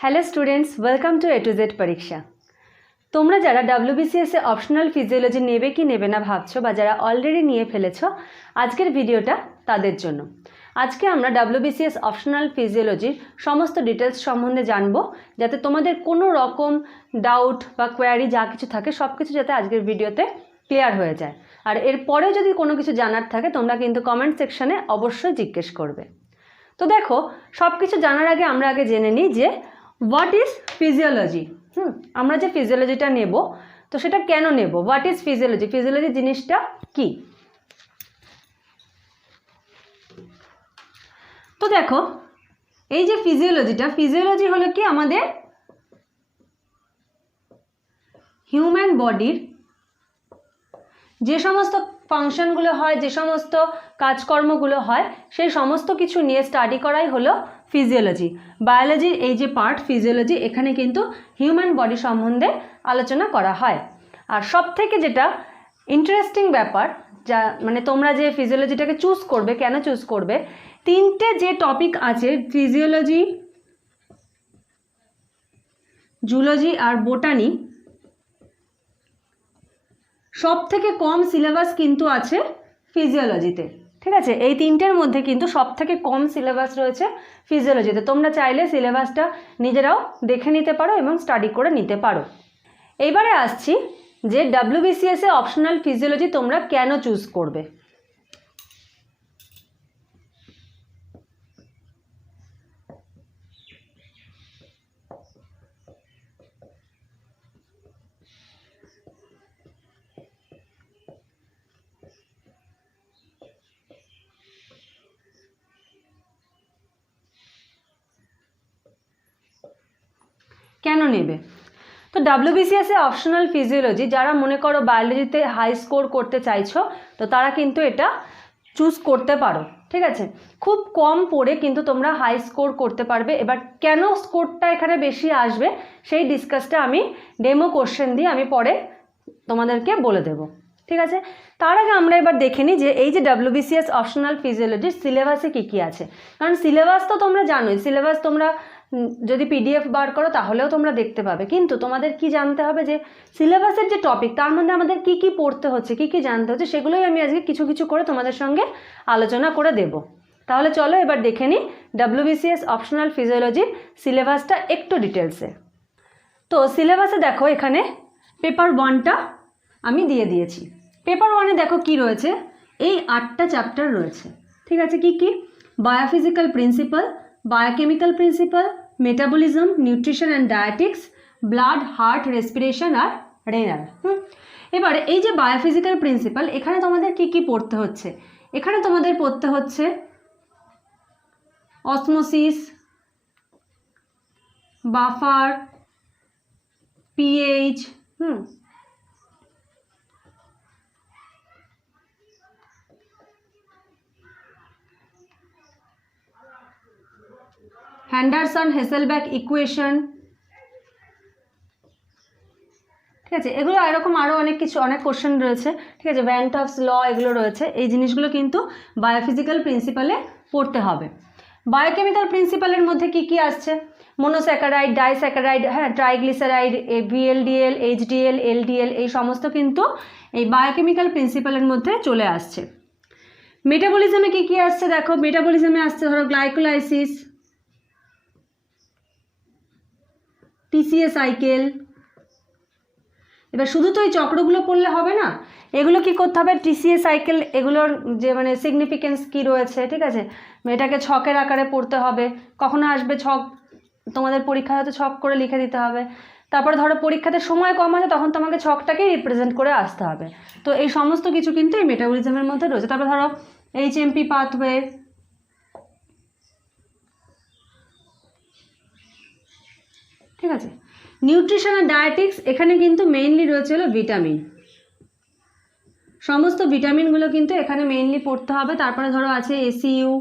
Hello students, welcome to A to Z পরীক্ষা। তোমরা যারা WBCS এ অপশনাল ফিজিওলজি নেবে কি নেবে না ভাবছো বা যারা অলরেডি নিয়ে ফেলেছো, আজকের ভিডিওটা তাদের জন্য। আজকে আমরা WBCS অপশনাল ফিজিওলজির সমস্ত ডিটেলস সম্বন্ধে জানবো, যাতে তোমাদের কোনো রকম ডাউট বা কোয়ারি যা কিছু থাকে সব কিছু যাতে আজকের ভিডিওতে ক্লিয়ার হয়ে যায়। আর এরপরে যদি কোনো কিছু জানার থাকে তোমরা কিন্তু কমেন্ট সেকশনে অবশ্যই জিজ্ঞেস করবে। তো দেখো, সব কিছু জানার আগে আমরা আগে জেনে নিই যে হোয়াট ইজ ফিজিওলজি। আমরা যে ফিজিওলজিটা নেব, তো সেটা কেন নেব? হোয়াট ইজ ফিজিওলজি, ফিজিওলজি জিনিসটা কি? তো দেখো, এই যে ফিজিওলজি হলো কি আমাদের হিউম্যান বডির যে সমস্ত ফাংশনগুলো হয়, যে সমস্ত কাজকর্মগুলো হয়, সেই সমস্ত কিছু নিয়ে স্টাডি করাই হলো ফিজিওলজি। বায়োলজির এই যে পার্ট ফিজিওলজি, এখানে কিন্তু হিউম্যান বডি সম্বন্ধে আলোচনা করা হয়। আর সব থেকে যেটা ইন্টারেস্টিং ব্যাপার, যা মানে তোমরা যে ফিজিওলজিটাকে চুজ করবে, কেন চুজ করবে, তিনটে যে টপিক আছে ফিজিওলজি, জুলজি আর বোটানি, সব থেকে কম সিলেবাস কিন্তু আছে ফিজিওলজিতে। ঠিক আছে, এই তিনটের মধ্যে কিন্তু সব থেকে কম সিলেবাস রয়েছে ফিজিওলজিতে। তোমরা চাইলে সিলেবাসটা নিজেরাও দেখে নিতে পারো এবং স্টাডি করে নিতে পারো। এইবারে আসছি যে WBCS এ অপশনাল ফিজিওলজি তোমরা কেন চুজ করবে। কেন নেবে? তো WBCS এ অপশনাল ফিজিওলজি যারা মনে করো বায়োলজিতে হাই স্কোর করতে চাইছো, তো তারা কিন্তু এটা চুজ করতে পারো। ঠিক আছে, খুব কম পড়ে কিন্তু তোমরা হাই স্কোর করতে পারবে। এবার কেন স্কোরটা এখানে বেশি আসবে সেই ডিসকাসটা আমি ডেমো কোশ্চেন দিয়ে আমি পরে তোমাদেরকে বলে দেব। ঠিক আছে, তার আগে আমরা এবার দেখে নিই যে এই যে WBCS অপশনাল ফিজিওলজির সিলেবাসে কী কী আছে। কারণ সিলেবাস তো তোমরা জানোই, সিলেবাস তোমরা যদি PDF বার করো তাহলেও তোমরা দেখতে পাবে, কিন্তু তোমাদের কি জানতে হবে যে সিলেবাসের যে টপিক তার মধ্যে আমাদের কি কি পড়তে হচ্ছে, কি কি জানতে হচ্ছে, সেগুলোই আমি আজকে কিছু কিছু করে তোমাদের সঙ্গে আলোচনা করে দেব। তাহলে চলো এবার দেখে নিই WBCS অপশনাল ফিজিওলজির সিলেবাসটা একটু ডিটেলসে। তো সিলেবাসে দেখো, এখানে পেপার 1টা আমি দিয়ে দিয়েছি। পেপার 1-এ দেখো কি রয়েছে, এই 8টা চ্যাপ্টার রয়েছে। ঠিক আছে, কি কি? Biophysical principle, biochemical principle, metabolism, nutrition and dietetics, blood, heart, respiration আর রেনাল। এবার এই যে বায়োফিজিক্যাল প্রিন্সিপাল, এখানে তোমাদের কি কি পড়তে হচ্ছে? এখানে তোমাদের পড়তে হচ্ছে অসমোসিস, বাফার, pH, হ্যান্ডারসন-হেসেলব্যাক ইকুয়েশন। ঠিক আছে, এগুলো এরকম আরও অনেক কিছু, অনেক কোশ্চেন রয়েছে। ঠিক আছে, ভ্যান টফস ল এগুলো রয়েছে। এই জিনিসগুলো কিন্তু বায়োফিজিক্যাল প্রিন্সিপালে পড়তে হবে। বায়োকেমিক্যাল প্রিন্সিপালের মধ্যে কি কি আসছে? Monosaccharide, disaccharide, triglyceride, VLDL, HDL, LDL, এই সমস্ত কিন্তু এই বায়োকেমিক্যাল প্রিন্সিপালের মধ্যে চলে আসছে। মেটাবলিজমে কি কি আসছে দেখো, মেটাবলিজমে আসছে ধরো গ্লাইকোলাইসিস, TCA সাইকেল। এবার শুধু তো এই চক্রগুলো পড়লে হবে না, এগুলো কি করতে হবে? TCA সাইকেল, এগুলোর যে মানে সিগনিফিকেন্স কি রয়েছে, ঠিক আছে, এটাকে ছকের আকারে পড়তে হবে। কখনো আসবে ছক, তোমাদের পরীক্ষা হয়তো ছক করে লিখে দিতে হবে। তারপরে ধরো পরীক্ষাতে সময় কম আছে, তখন তোমাকে ছকটাকেই রিপ্রেজেন্ট করে আসতে হবে। তো এই সমস্ত কিছু কিন্তু এই মেটাবলিজমের মধ্যে রয়েছে। তারপরে ধরো HMP পাথওয়ে, ঠিক আছে। নিউট্রিশন আর ডায়েটিক্স, এখানে কিন্তু মেইনলি রয়েছে হলো ভিটামিন, সমস্ত ভিটামিনগুলো কিন্তু এখানে মেইনলি পড়তে হবে। তারপরে ধরো আছে ACU,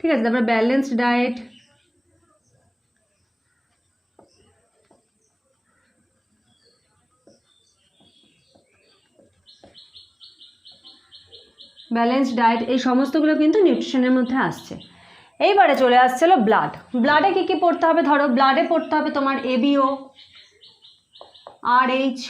ঠিক আছে। তারপরে ব্যালেন্সড ডায়েট, এই সমস্তগুলো কিন্তু নিউট্রিশনের মধ্যে আসছে। এইবারে চলে আসছিল ব্লাড। ব্লাডে কী কী পড়তে হবে, ধরো ব্লাডে পড়তে হবে তোমার ABO, RH,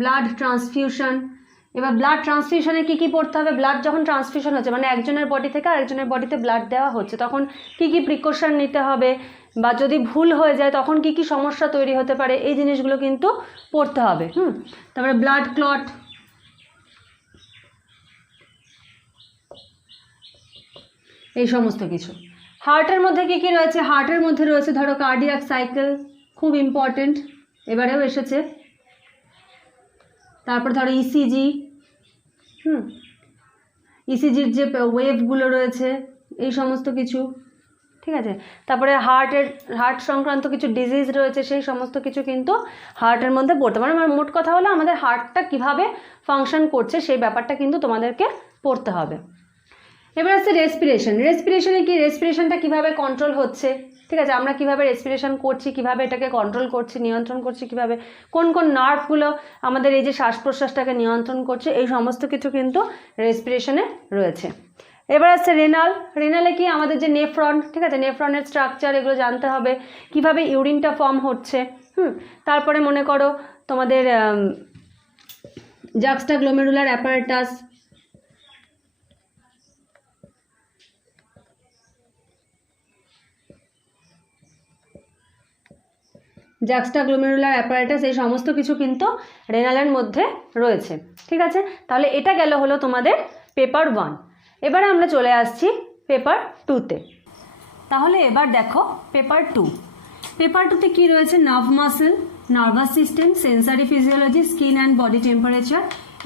ব্লাড ট্রান্সফিউশন। এবার ব্লাড ট্রান্সফিউশনে কী কী পড়তে হবে, ব্লাড যখন ট্রান্সফিউশন হচ্ছে মানে একজনের বডি থেকে আরেকজনের বডিতে ব্লাড দেওয়া হচ্ছে তখন কী কী প্রিকশন নিতে হবে, বা যদি ভুল হয়ে যায় তখন কী কী সমস্যা তৈরি হতে পারে, এই জিনিসগুলো কিন্তু পড়তে হবে। তারপরে ব্লাড ক্লট, এই সমস্ত কিছু। হার্টের মধ্যে কী কী রয়েছে, হার্টের মধ্যে রয়েছে ধরো কার্ডিয়াক সাইকেল, খুব ইম্পর্টেন্ট, এবারেও এসেছে। তারপর ধরো ইসিজি, ইসিজির যে ওয়েভগুলো রয়েছে এই সমস্ত কিছু, ঠিক আছে। তারপরে হার্ট সংক্রান্ত কিছু ডিজিজ রয়েছে, সেই সমস্ত কিছু কিন্তু হার্টের মধ্যে পড়তে পারে। মানে মোট কথা হলো আমাদের হার্টটা কিভাবে ফাংশন করছে সেই ব্যাপারটা কিন্তু তোমাদেরকে পড়তে হবে। এবার আসছে রেসপিরেশন। রেসপিরেশনে কি, রেসপিরেশনটা কিভাবে কন্ট্রোল হচ্ছে, ঠিক আছে, আমরা কিভাবে রেসপিরেশন করছি, কিভাবে এটাকে কন্ট্রোল করছি, নিয়ন্ত্রণ করছি কিভাবে, কোন কোন নার্ভগুলো আমাদের এই যে শ্বাস প্রশ্বাসটাকে নিয়ন্ত্রণ করছে, এই সমস্ত কিছু কিন্তু রেসপিরেশনে রয়েছে। এবার আসছে রেনাল। রেনালে কি, আমাদের যে নেফ্রন, ঠিক আছে, নেফ্রনের স্ট্রাকচার এগুলো জানতে হবে, কিভাবে ইউরিনটা ফর্ম হচ্ছে। তারপরে মনে করো তোমাদের জাক্সটাগ্লোমেরুলার অ্যাপারেটাস, জাক্সটাগ্লোমেরুলার অ্যাপারেটাস, এই সমস্ত কিছু কিন্তু রেনালের মধ্যে রয়েছে, ঠিক আছে। তাহলে এটা গেল হলো তোমাদের পেপার 1। এবারে আমরা চলে আসছি পেপার 2তে। তাহলে এবার দেখো পেপার 2। পেপার 2তে কী রয়েছে, nerve muscle, nervous system, sensory physiology, skin and body temperature,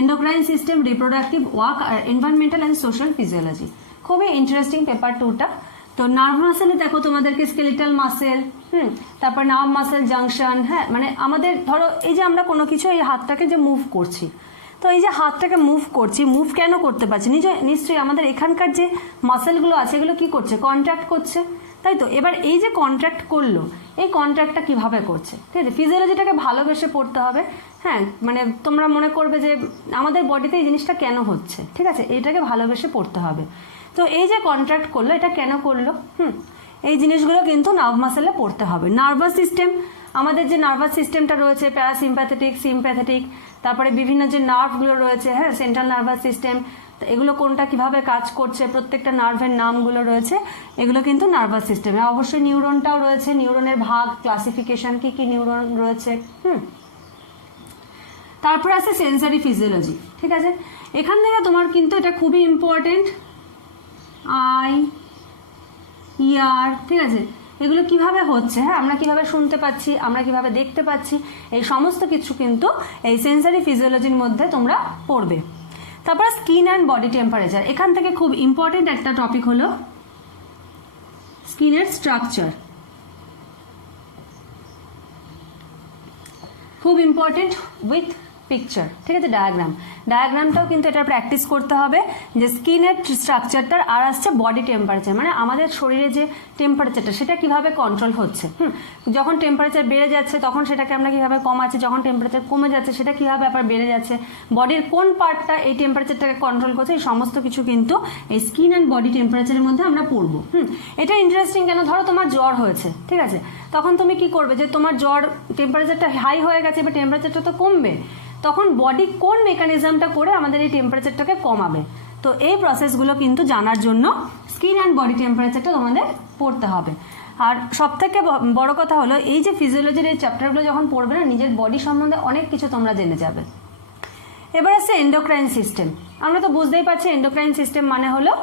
endocrine system, reproductive work আর এনভায়রনমেন্টাল অ্যান্ড সোশ্যাল ফিজিওলজি। খুবই ইন্টারেস্টিং পেপার 2টা। তো নার্ভ মাসেলে দেখো তোমাদেরকে স্কেলিটাল মাসেল, তারপর নার্ভ মাসেল জাংশন, হ্যাঁ, মানে আমাদের ধরো এই যে আমরা কোনো কিছু এই হাতটাকে যে মুভ করছি, তো এই যে হাতটাকে মুভ করছি, মুভ কেন করতে পারছি, নিশ্চয়ই আমাদের এখানকার যে মাসেলগুলো আছে এগুলো কি করছে, কন্ট্রাক্ট করছে, তাই তো। এবার এই যে কন্ট্রাক্ট করলো, এই কন্ট্রাক্টটা কিভাবে করছে, ঠিক আছে, ফিজিওলজিটাকে ভালোবেসে পড়তে হবে। হ্যাঁ, মানে তোমরা মনে করবে যে আমাদের বডিতে এই জিনিসটা কেন হচ্ছে, ঠিক আছে, এইটাকে ভালোবেসে পড়তে হবে। তো এই যে কন্ট্রাক্ট করলো এটা কেন করলো, এই জিনিসগুলো কিন্তু নার্ভ মাসেলে পড়তে হবে। নার্ভাস সিস্টেম, আমাদের যে নার্ভাস সিস্টেমটা রয়েছে, প্যারাসিম্প্যাথেটিক, সিম্প্যাথেটিক, তারপরে বিভিন্ন যে নার্ভগুলো রয়েছে, হ্যাঁ, সেন্ট্রাল নার্ভাস সিস্টেম, এগুলো কোনটা কিভাবে কাজ করছে, প্রত্যেকটা নার্ভের নামগুলো রয়েছে, এগুলো কিন্তু নার্ভাস সিস্টেমে। অবশ্যই নিউরনটাও রয়েছে, নিউরনের ভাগ, ক্লাসিফিকেশন, কি কি নিউরন রয়েছে। তারপরে আছে সেন্সারি ফিজিওলজি, ঠিক আছে। এখান থেকে তোমার কিন্তু এটা খুবই ইম্পর্টেন্ট, আই, ইয়ার, ঠিক আছে, এগুলো কিভাবে হচ্ছে, হ্যাঁ, আমরা কিভাবে শুনতে পাচ্ছি, আমরা কিভাবে দেখতে পাচ্ছি, এই সমস্ত কিছু কিন্তু এই সেন্সারি ফিজিওলজির মধ্যে তোমরা পড়বে। তারপর স্কিন অ্যান্ড বডি টেম্পারেচার, এখান থেকে খুব ইম্পর্টেন্ট একটা টপিক হলো স্কিনের স্ট্রাকচার, খুব ইম্পর্টেন্ট উইথ পিকচার, ঠিক আছে, ডায়াগ্রামটাও কিন্তু এটা প্র্যাকটিস করতে হবে যে স্কিনের স্ট্রাকচারটার, আর আসছে বডি টেম্পারেচার, মানে আমাদের শরীরে যে টেম্পারেচারটা সেটা কিভাবে কন্ট্রোল হচ্ছে। যখন টেম্পারেচার বেড়ে যাচ্ছে তখন সেটাকে আমরা কিভাবে কমাচ্ছি, যখন টেম্পারেচার কমে যাচ্ছে সেটা কিভাবে আবার বেড়ে যাচ্ছে, বডির কোন পার্টটা এই টেম্পারেচারটাকে কন্ট্রোল করছে, এই সমস্ত কিছু কিন্তু এই স্কিন অ্যান্ড বডি টেম্পারেচারের মধ্যে আমরা পড়বো। এটা ইন্টারেস্টিং কেন, ধরো তোমার জ্বর হয়েছে, ঠিক আছে, তখন তুমি কি করবে, যে তোমার জ্বর টেম্পারেচারটা হাই হয়ে গেছে, এবার টেম্পারেচারটা তো কমবে, তখন বডি কোন মেকানিজমটা করে আমাদের এই টেম্পারেচারটাকে কমাবে। তো এই প্রসেসগুলো কিন্তু জানার জন্য স্কিন অ্যান্ড বডি টেম্পারেচারটা তোমাদের পড়তে হবে। আর সবথেকে বড় কথা হলো এই যে ফিজিওলজির এই চ্যাপ্টারগুলো যখন পড়বে না, নিজের বডি সম্বন্ধে অনেক কিছু তোমরা জেনে যাবে। এবার আছে এন্ডোক্রাইন সিস্টেম। আমরা তো বুঝতেই পারছি এন্ডোক্রাইন সিস্টেম মানে হলো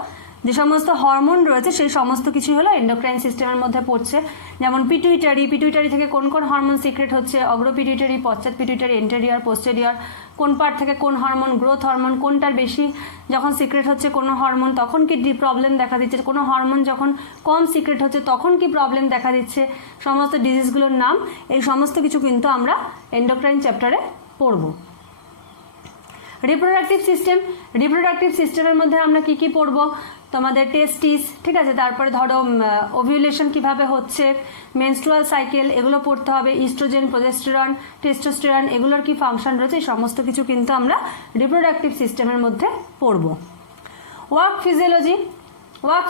যে সমস্ত হরমোন রয়েছে সেই সমস্ত কিছু হলো এন্ডোক্রাইন সিস্টেমের মধ্যে পড়ছে। যেমন পিটুইটারি থেকে কোন কোন হরমোন সিক্রেট হচ্ছে, অগ্রপিটুইটারি, পশ্চাৎ পিটুইটারি, এন্টেরিয়র, পোস্টেরিয়র, কোন পার্ট থেকে কোন হরমোন, গ্রোথ হরমোন কোনটার বেশি যখন সিক্রেট হচ্ছে কোনো হরমোন তখন কি প্রবলেম দেখা দিচ্ছে, কোনো হরমোন যখন কম সিক্রেট হচ্ছে তখন কি প্রবলেম দেখা দিচ্ছে, সমস্ত ডিজিজগুলোর নাম, এই সমস্ত কিছু কিন্তু আমরা এন্ডোক্রাইন চ্যাপ্টারে পড়ব। রিপ্রোডাক্টিভ সিস্টেমের মধ্যে আমরা কি কি পড়বো, তোমাদের টেস্টিস, ঠিক আছে, তারপরে ধরো ওভিউলেশন কিভাবে হচ্ছে, মেনস্ট্রুয়াল সাইকেল, এগুলো পড়তে হবে, ইস্ট্রোজেন, প্রজেস্টেরন, টেস্টোস্টেরন, এগুলোর কি ফাংশন রয়েছে, এই সমস্ত কিছু কিন্তু আমরা রিপ্রোডাক্টিভ সিস্টেমের মধ্যে পড়বো। ওয়ার্ক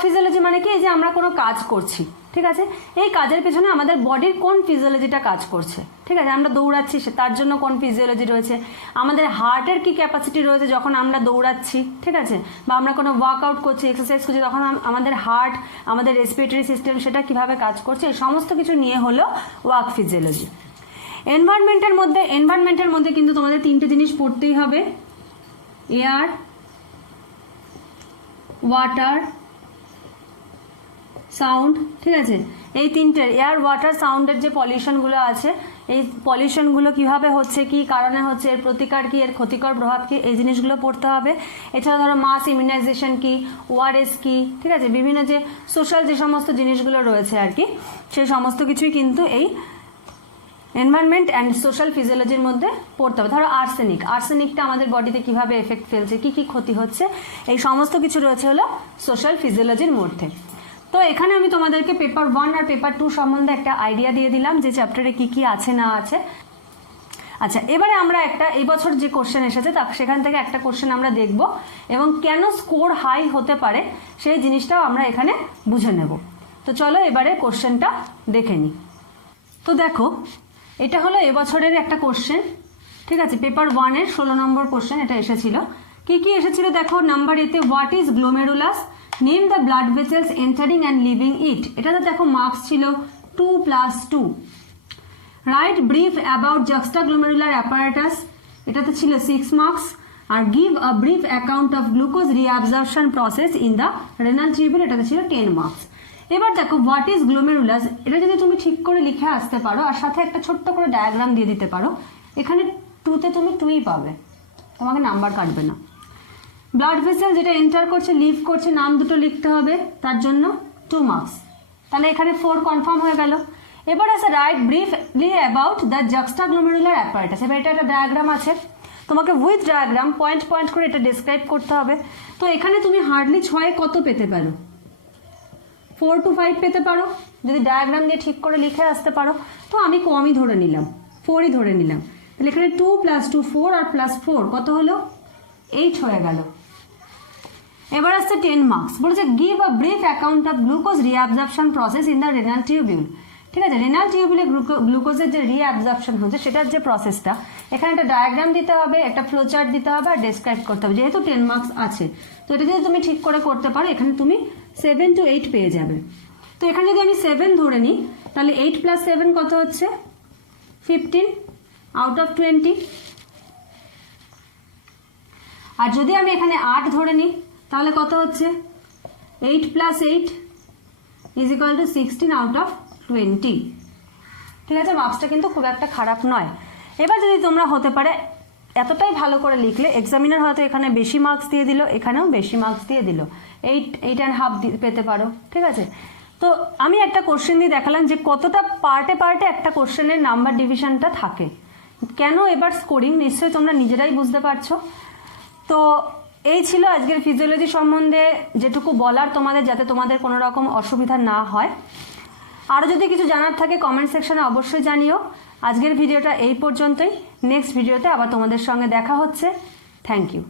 ফিজিওলজি মানে কি, এই যে আমরা কোনো কাজ করছি, ঠিক আছে, এই কাজের পেছনে আমাদের বডির কোন ফিজিওলজিটা কাজ করছে, ঠিক আছে, আমরা দৌড়াচ্ছি তার জন্য কোন ফিজিওলজি রয়েছে, আমাদের হার্টের কি ক্যাপাসিটি রয়েছে যখন আমরা দৌড়াচ্ছি, ঠিক আছে, বা আমরা কোনো ওয়ার্কআউট করছি, এক্সারসাইজ করছি, তখন আমাদের হার্ট, আমাদের রেসপিরেটরি সিস্টেম সেটা কিভাবে কাজ করছে, এই সমস্ত কিছু নিয়ে হলো ওয়ার্ক ফিজিওলজি। এনভায়রনমেন্টের মধ্যে কিন্তু তোমাদের তিনটে জিনিস পড়তেই হবে, এয়ার, ওয়াটার, সাউন্ড, ঠিক আছে, এই তিনটের এয়ার, ওয়াটার, সাউন্ডের যে পলিউশনগুলো আছে, এই পলিউশনগুলো কিভাবে হচ্ছে, কি কারণে হচ্ছে, এর প্রতিকার কি, এর ক্ষতিকর প্রভাব কি, এই জিনিসগুলো পড়তে হবে। এছাড়া ধরো মাস ইমিউনাইজেশন কি, ওআরএস কি, ঠিক আছে, বিভিন্ন যে সোশ্যাল যে সমস্ত জিনিসগুলো রয়েছে আর কি, সেই সমস্ত কিছুই কিন্তু এই এনভায়রনমেন্ট অ্যান্ড সোশ্যাল ফিজিওলজির মধ্যে পড়তে হবে। ধরো আর্সেনিকটা আমাদের বডিতে কিভাবে এফেক্ট ফেলছে, কি কি ক্ষতি হচ্ছে, এই সমস্ত কিছু রয়েছে হলো সোশ্যাল ফিজিওলজির মধ্যে। তো এখানে আমি তোমাদেরকে পেপার 1 আর পেপার 2 সম্বন্ধে একটা আইডিয়া দিয়ে দিলাম যে চ্যাপ্টারে কি কি আছে না আছে। আচ্ছা, এবারে আমরা এই বছর যে কোশ্চেন এসেছে সেখান থেকে একটা কোশ্চেন আমরা দেখব এবং কেন স্কোর হাই হতে পারে সেই জিনিসটাও আমরা এখানে বুঝে নেব। তো চলো এবারে কোশ্চেনটা দেখে নিই। তো দেখো, এটা হলো এবছরের একটা কোশ্চেন, ঠিক আছে, পেপার 1-এর 16 নম্বর কোশ্চেন এটা এসেছিল। কি কি এসেছিল দেখো, নাম্বার এতে what is glomerulus, name the blood vessels entering and leaving it, এটাতে দেখো মার্কস ছিল 2+2। Write brief about juxtaglomerular apparatus, এটাতে ছিল 6 মার্কস। আর give a brief account of glucose reabsorption process in the renal tubule, এটাতে ছিল 10 marks. এবার দেখো হোয়াট ইজ গ্লোমেরুলাস, এটা যদি তুমি ঠিক করে লিখে আসতে পারো আর সাথে একটা ছোট্ট করে ডায়াগ্রাম দিয়ে দিতে পারো, এখানে 2তে তুমি 2ই পাবে, তোমাকে নাম্বার কাটবে না। ব্লাড ভেসেল যেটা এন্টার করছে, লিভ করছে, নাম দুটো লিখতে হবে, তার জন্য 2 মার্কস, তাহলে এখানে 4 কনফার্ম হয়ে গেল। এবার আছে write briefly about the juxtaglomerular apparatus, এবার এটা একটা ডায়াগ্রাম আছে, তোমাকে উইথ ডায়াগ্রাম পয়েন্ট পয়েন্ট করে এটা ডিসক্রাইব করতে হবে। তো এখানে তুমি হার্ডলি 6 কত পেতে পারো, 4 to 5 পেতে পারো যদি ডায়াগ্রাম দিয়ে ঠিক করে লিখে আসতে পারো। তো আমি কমই ধরে নিলাম, 4ই ধরে নিলাম, তাহলে এখানে 2 + 2 4 আর +4 কত হলো, 8 হয়ে গেল। এবার আসছে 10 মার্কস, বলেছে give a brief account of glucose reabsorption process in the renal tubule, ঠিক আছে, রেনাল টিউবিউলে গ্লুকোজের যে রিঅ্যাবজর্পশন হচ্ছে সেটার যে প্রসেসটা, এখানে একটা ডায়াগ্রাম দিতে হবে, একটা ফ্লোচার্ট দিতে হবে আর ডেসক্রাইব করতে হবে, যেহেতু 10 মার্কস আছে। তো এটা যদি তুমি ঠিক করে করতে পারো, এখানে তুমি 7 to 8 পেয়ে যাবে। তো এখানে যদি আমি 7 ধরে নিই, তাহলে 8 + 7 কত হচ্ছে, 15 আউট অফ 20। আর যদি আমি এখানে 8 ধরে নিই, তাহলে কত হচ্ছে, 8 + 8 = 16 আউট অফ 20, ঠিক আছে, মার্কসটা কিন্তু খুব একটা খারাপ নয়। এবার যদি তোমরা হতে পারে এতটাই ভালো করে লিখলে, এক্সামিনার হয়তো এখানে বেশি মার্কস দিয়ে দিল, এখানেও বেশি মার্কস দিয়ে দিল, 8.5 পেতে পারো, ঠিক আছে। তো আমি একটা কোশ্চেন দিয়ে দেখালাম যে কতটা পার্টে পার্টে একটা কোশ্চেনের নাম্বার ডিভিশনটা থাকে, কেন এবার স্কোরিং নিশ্চয়ই তোমরা নিজেরাই বুঝতে পারছো। তো এই ছিল আজকের ফিজিওলজি সম্বন্ধে যেটুকু বলার তোমাদের, যাতে তোমাদের কোনো রকম অসুবিধা না হয়। আরও যদি কিছু জানার থাকে কমেন্ট সেকশনে অবশ্যই জানিও। আজকের ভিডিওটা এই পর্যন্তই, নেক্সট ভিডিওতে আবার তোমাদের সঙ্গে দেখা হচ্ছে। Thank you.